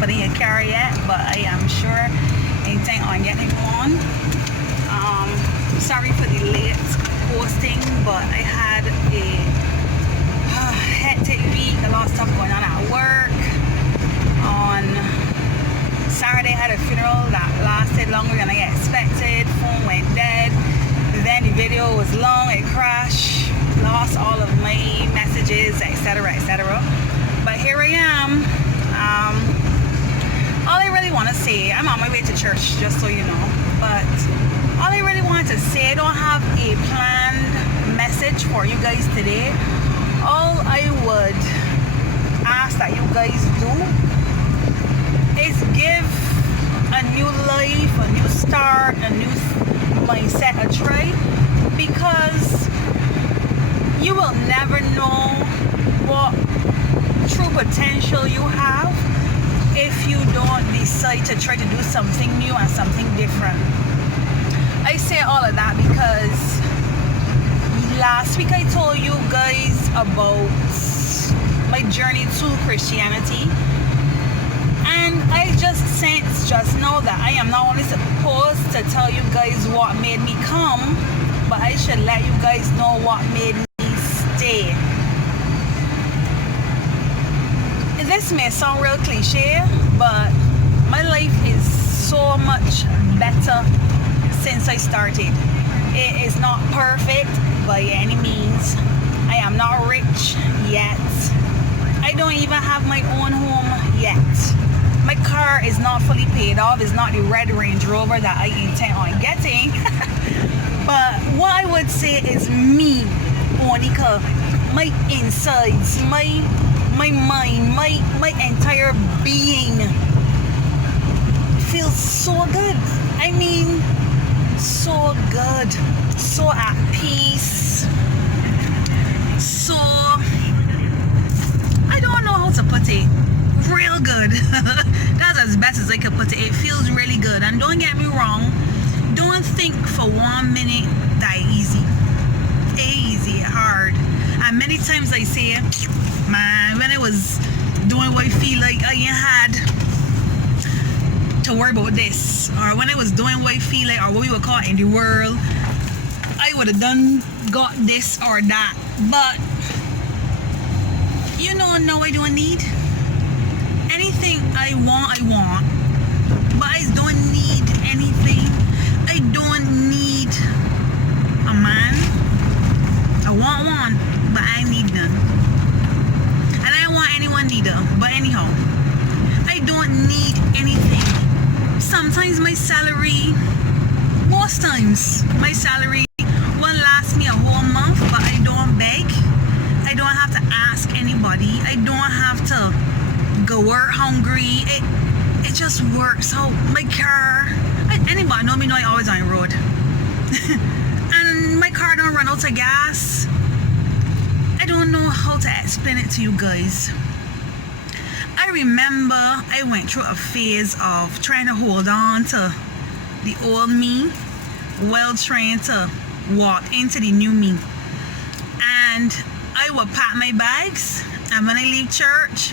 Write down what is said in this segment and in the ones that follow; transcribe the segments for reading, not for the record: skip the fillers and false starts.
put in your car yet, but I am sure intent on getting one. Sorry for the late posting, but I had a hectic week, a lot of stuff going on at work. On Saturday I had a funeral that lasted longer than I expected. Phone went dead. Then the video was long, it crashed, lost all of my messages, etc, etc. But here I am. All I really want to say, I'm on my way to church, just so you know, but all I really want to say, I don't have a planned message for you guys today. All I would ask that you guys do is give a new life, a new start, a new mindset a try, because you will never know what true potential you have if you don't decide to try to do something new and something different. I say all of that because last week I told you guys about my journey to Christianity, and I just sense just know that I am not only supposed to tell you guys what made me come, but I should let you guys know what made me stay. This may sound real cliche, but my life is so much better since I started. It is not perfect by any means. I am not rich yet. I don't even have my own home yet. My car is not fully paid off. It's not the red Range Rover that I intend on getting. But what I would say is me, Monica, my insides, my mind, my entire being feels so good. I mean, so good, so at peace, so, I don't know how to put it, real good. That's as best as I could put it. It feels really good. And don't get me wrong, don't think for 1 minute that easy, hard. And many times I say, man, when I was doing what I feel like I had to worry about this, or when I was doing what I feel like, or what we would call in the world, I would have got this or that. But you know, now I don't need anything. I want, but I don't need anything. I don't need a man. I want one, but I need none. And I don't want anyone neither. But anyhow, I don't need anything. Sometimes my salary, most times my salary won't last me a whole month, but I don't beg. I don't have to ask anybody. I don't have to go work hungry. It just works out. My car, anybody know me know I always on the road. And my car don't run out of gas. I don't know how to explain it to you guys. I remember I went through a phase of trying to hold on to the old me while trying to walk into the new me. And I would pack my bags, and when I leave church,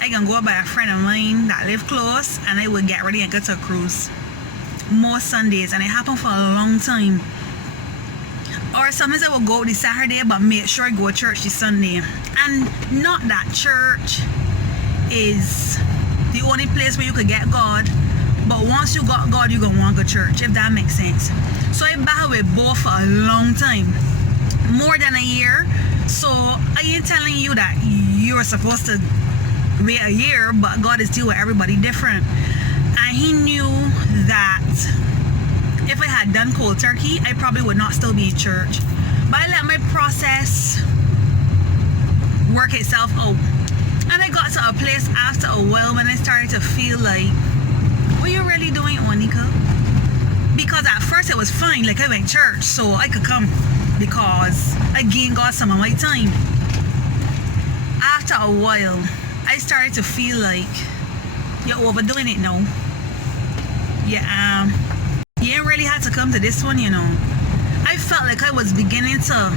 I can go by a friend of mine that live close, and I would get ready and go to a cruise. Most Sundays, and it happened for a long time. Or sometimes I would go the Saturday, but make sure I go to church the Sunday. And not that church is the only place where you could get God, but once you got God, you're gonna want to go to church, if that makes sense. So I battled with both for a long time, more than a year. So I ain't telling you that you're supposed to wait a year, but God is still with everybody different. And he knew that if I had done cold turkey, I probably would not still be in church. But I let my process work itself out. And I got to a place after a while when I started to feel like, what are you really doing, Monica? Because at first it was fine, like I went to church so I could come because I gained God some of my time. After a while, I started to feel like you're overdoing it now. Yeah, you ain't really had to come to this one, you know. I felt like I was beginning to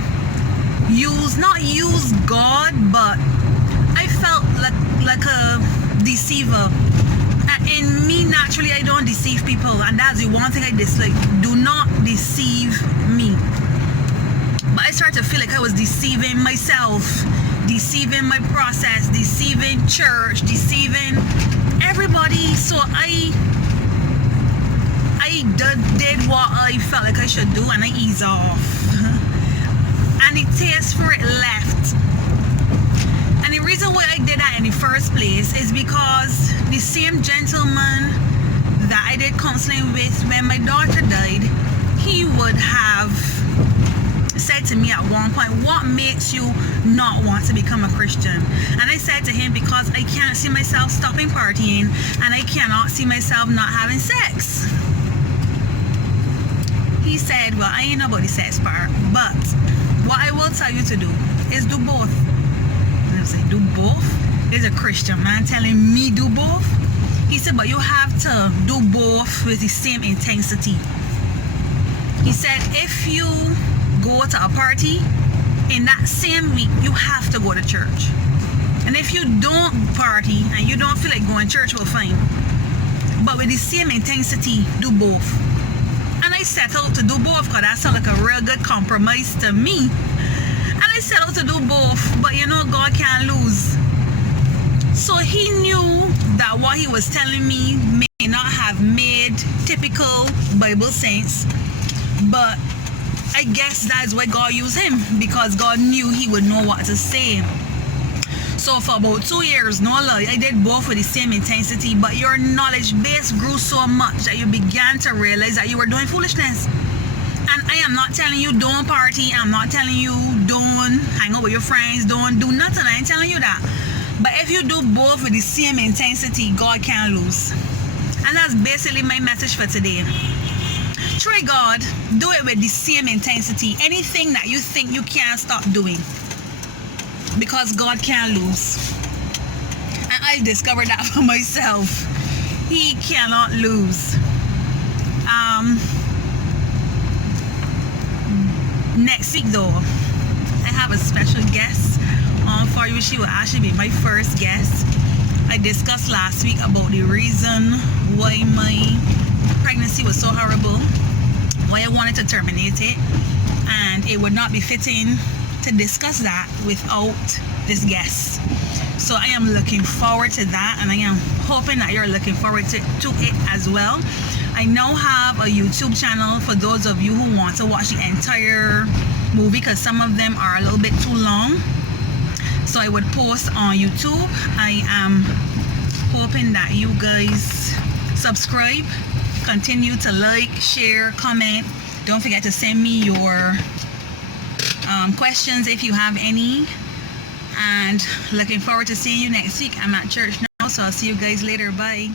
not use God, but I felt like a deceiver. in me, naturally, I don't deceive people, and that's the one thing I dislike. Do not deceive me. But I started to feel like I was deceiving myself, deceiving my process, deceiving church, deceiving everybody. So I did what I felt like I should do, and I ease off. And the taste for it left. And the reason why I did that in the first place is because the same gentleman that I did counseling with when my daughter died, he would have said to me at one point, what makes you not want to become a Christian? And I said to him, because I can't see myself stopping partying, and I cannot see myself not having sex. He said, well, I ain't know about the sex part, but what I will tell you to do is do both. And I was like, do both? There's a Christian man telling me do both? He said, but you have to do both with the same intensity. He said, if you go to a party, in that same week, you have to go to church. And if you don't party and you don't feel like going to church, well, fine. But with the same intensity, do both. And I set out to do both because that sounded like a real good compromise to me. And I set out to do both, but you know, God can't lose. So he knew that what he was telling me may not have made typical Bible sense, but I guess that's why God used him, because God knew he would know what to say. So for about 2 years, no lie, I did both with the same intensity, but your knowledge base grew so much that you began to realize that you were doing foolishness. And I am not telling you don't party, I'm not telling you don't hang out with your friends, don't do nothing, I ain't telling you that. But if you do both with the same intensity, God can't lose. And that's basically my message for today. Try God, do it with the same intensity. Anything that you think you can't stop doing, because God can't lose. And I discovered that for myself. He cannot lose. Next week though, I have a special guest on for you. She will actually be my first guest. I discussed last week about the reason why my pregnancy was so horrible, why I wanted to terminate it, and it would not be fitting to discuss that without this guest. So I am looking forward to that, and I am hoping that you're looking forward to it as well. I now have a YouTube channel for those of you who want to watch the entire movie, because some of them are a little bit too long. So I would post on YouTube. I am hoping that you guys subscribe, continue to like, share, comment. Don't forget to send me your questions if you have any. And looking forward to seeing you next week. I'm at church now, so I'll see you guys later. Bye.